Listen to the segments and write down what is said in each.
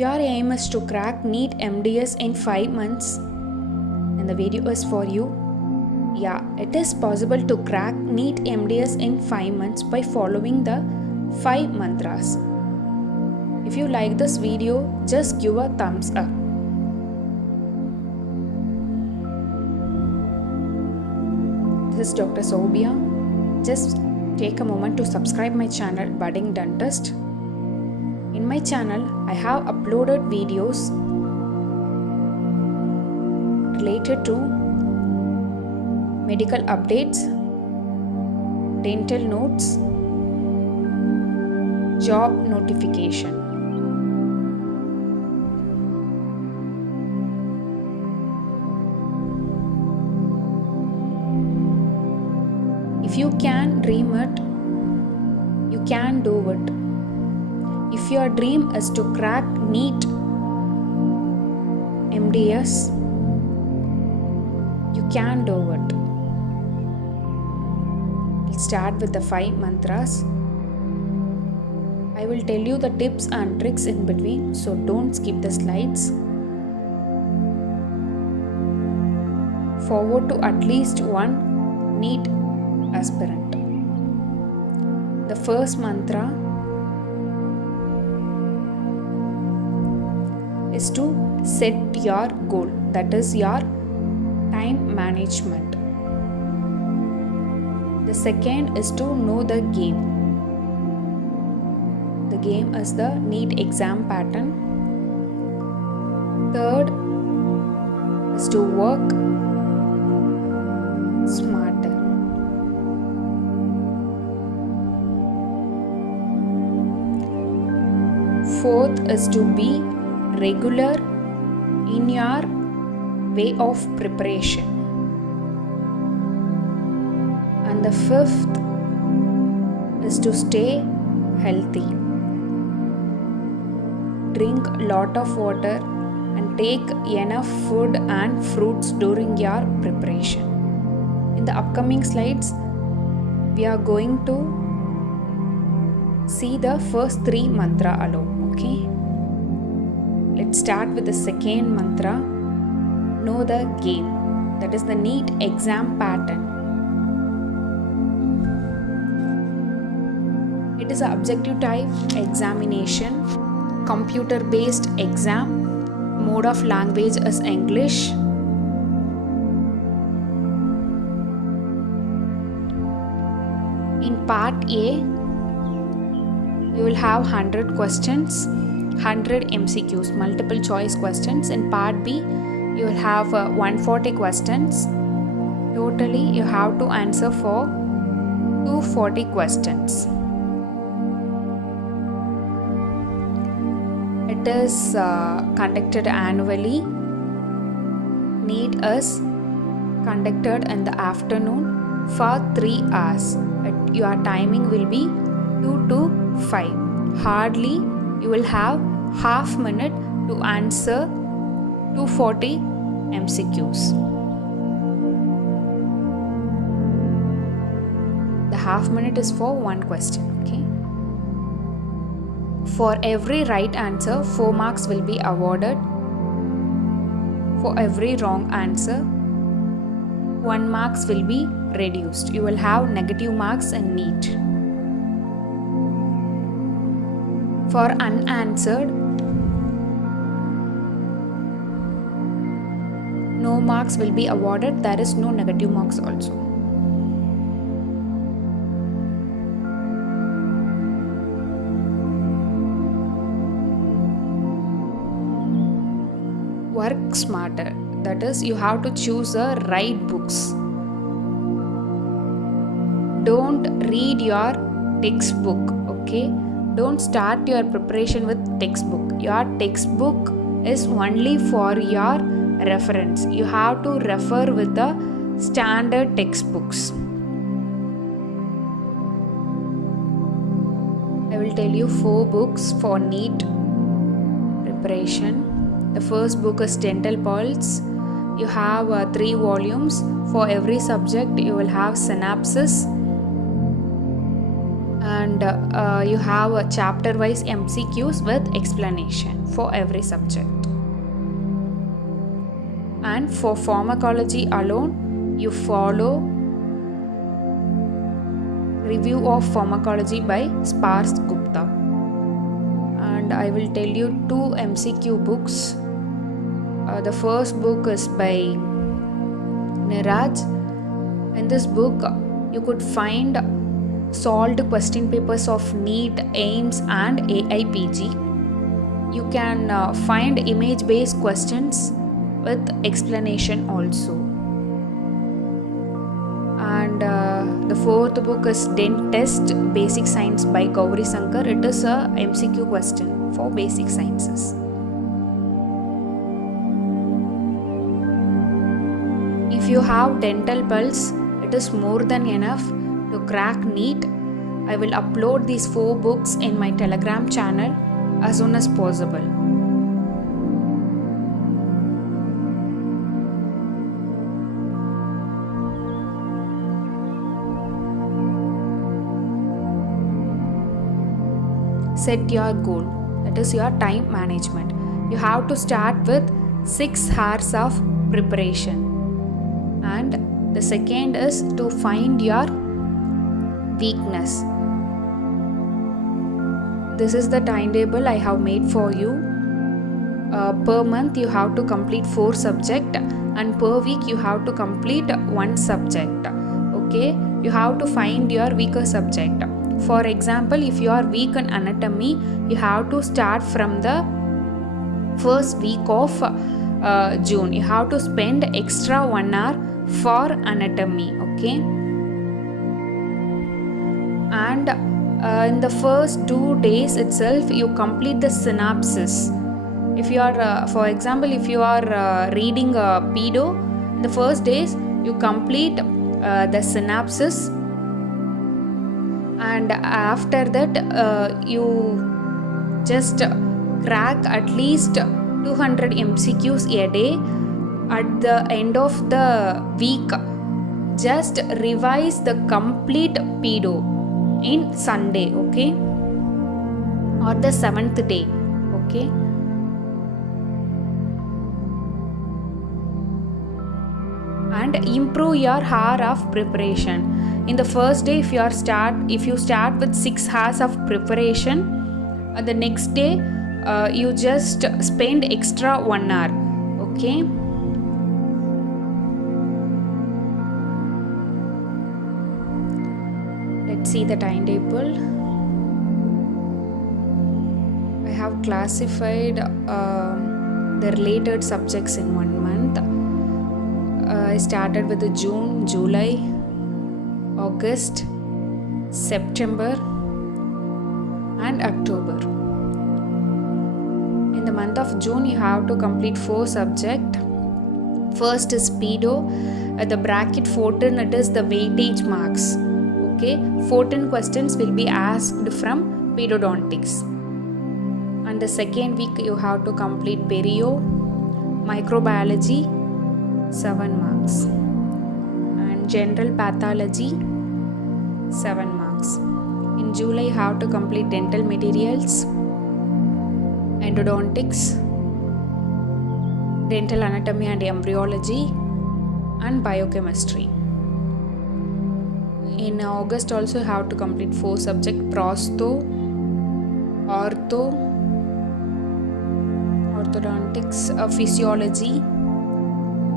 your aim is to crack NEET MDS in 5 months, then the video is for you. Yeah, it is possible to crack NEET MDS in 5 months by following the 5 mantras. If you like this video, just give a thumbs up. This is Dr. Sobia. Just take a moment to subscribe my channel Budding Dentist. In my channel, I have uploaded videos related to medical updates, dental notes, job notification. If you can dream it, you can do it. If your dream is to crack NEET MDS, you can do it. We'll start with the 5 mantras. I will tell you the tips and tricks in between, so don't skip the slides. Forward to at least one NEET aspirant. The first mantra is to set your goal, that is your time management. The second is to know the game. The game is the NEET exam pattern. Third is to work smarter. Fourth is to be regular in your way of preparation. And the fifth is to stay healthy. Drink a lot of water and take enough food and fruits during your preparation. In the upcoming slides, we are going to see the first 3 mantra alone. Okay? Let's start with the second mantra. Know the game. That is the NEET exam pattern. It is an objective type examination, computer based exam, mode of language is English. In part A, you will have 100 questions, 100 MCQs, multiple choice questions. In part B, you will have 140 questions. Totally, you have to answer for 240 questions. It is conducted annually. NEET is conducted in the afternoon for 3 hours. Your timing will be 2 to 5. Hardly you will have half minute to answer 240 MCQs. The half minute is for one question. Okay. For every right answer, 4 marks will be awarded. For every wrong answer, 1 marks will be reduced. You will have negative marks in NEET. For unanswered, no marks will be awarded. There is no negative marks also. Work smarter. That is, you have to choose the right books. Don't read your textbook. Okay? Don't start your preparation with textbook. Your textbook is only for your reference. You have to refer with the standard textbooks. I will tell you 4 books for NEET preparation. The first book is Dental Pulse. You have 3 volumes. For every subject, you will have synopsis. and you have a chapter wise MCQs with explanation for every subject. And for pharmacology alone, you follow Review of Pharmacology by Spars Gupta. And I will tell you 2 MCQ books. The first book is by Niraj. In this book, you could find solved question papers of NEET, AIMS and AIPG. You can find image-based questions with explanation also. And the fourth book is Dent Test Basic Science by Gauri Sankar. It is a MCQ question for basic sciences. If you have dental pulse, it is more than enough to crack NEET. I will upload these 4 books in my Telegram channel as soon as possible. Set your goal, that is your time management. You have to start with 6 hours of preparation. And the second is to find your weakness. This is the timetable I have made for you. Per month you have to complete 4 subjects, and per week you have to complete 1 subject. Okay, you have to find your weaker subject. For example, if you are weak in anatomy, you have to start from the first week of June. You have to spend extra 1 hour for anatomy. Okay, and in the first 2 days itself you complete the synopsis. If you are for example, if you are reading pedo, the first days you complete the synopsis, and after that you just crack at least 200 MCQs a day. At the end of the week, just revise the complete pedo in Sunday, okay, or the 7th day, okay. And improve your hour of preparation. In the first day, if you start with 6 hours of preparation, the next day you just spend extra 1 hour, okay. Let's see the timetable. I have classified the related subjects in 1 month. I started with the June, July, August, September and October. In the month of June, you have to complete 4 subjects. First is pedo. At the bracket 14, it is the weightage marks. Okay, 14 questions will be asked from pedodontics. And the second week you have to complete perio, microbiology, 7 marks, and general pathology, 7 marks. In July you have to complete dental materials, endodontics, dental anatomy and embryology, and biochemistry. In August also you have to complete 4 subjects: prosto, ortho, orthodontics, physiology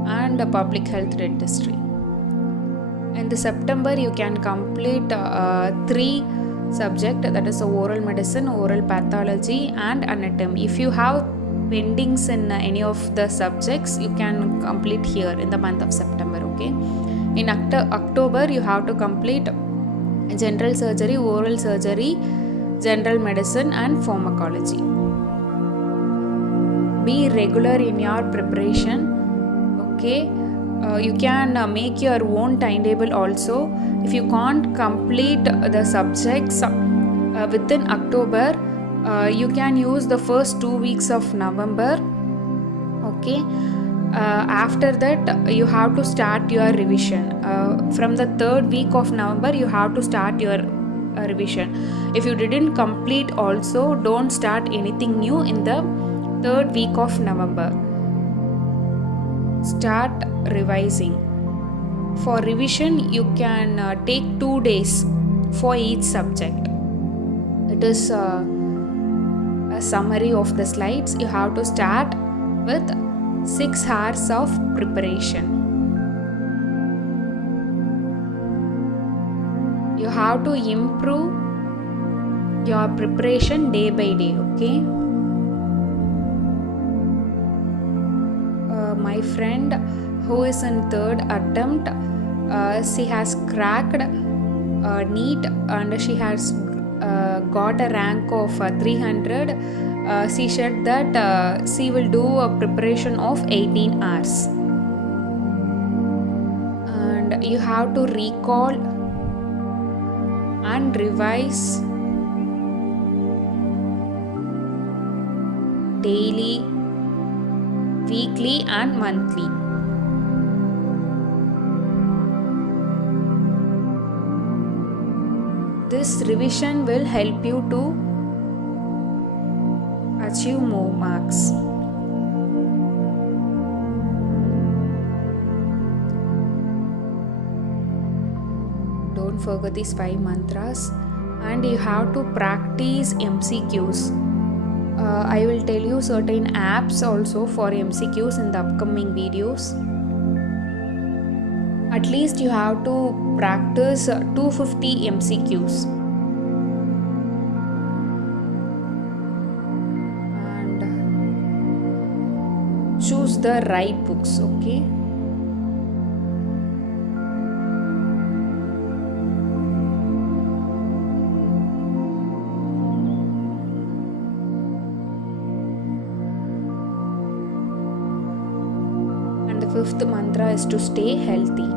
and public health dentistry. In the September you can complete 3 subjects, that is oral medicine, oral pathology and anatomy. If you have pendings in any of the subjects, you can complete here in the month of September, okay. In October you have to complete general surgery, oral surgery, general medicine and pharmacology. Be regular in your preparation, okay. You can make your own timetable also. If you can't complete the subjects within October, you can use the first 2 weeks of November, okay. After that you have to start your revision. From the 3rd week of November you have to start your revision. If you didn't complete also, don't start anything new in the third week of November. Start revising. For revision, you can take 2 days for each subject. It is a summary of the slides. You have to start with 6 hours of preparation. You have to improve your preparation day by day, okay? My friend who is in third attempt, she has cracked NEET and she has got a rank of 300. She said that she will do a preparation of 18 hours. And you have to recall and revise daily, weekly and monthly. This revision will help you to achieve more marks. Don't forget these 5 mantras, and you have to practice MCQs. I will tell you certain apps also for MCQs in the upcoming videos. At least you have to practice 250 MCQs. And choose the right books, okay? And the 5th mantra is to stay healthy.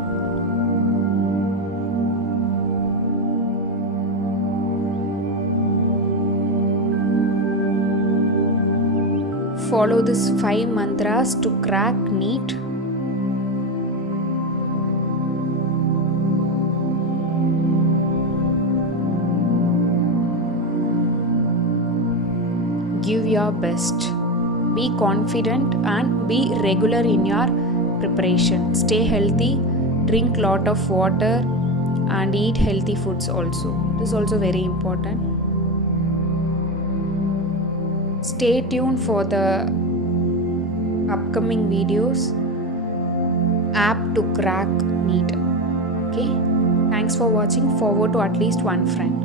Follow these 5 mantras to crack NEET. Give your best. Be confident and be regular in your preparation. Stay healthy, drink lot of water and eat healthy foods also. This is also very important. Stay tuned for the upcoming videos. App to crack NEET. Okay. Thanks for watching. Forward to at least one friend.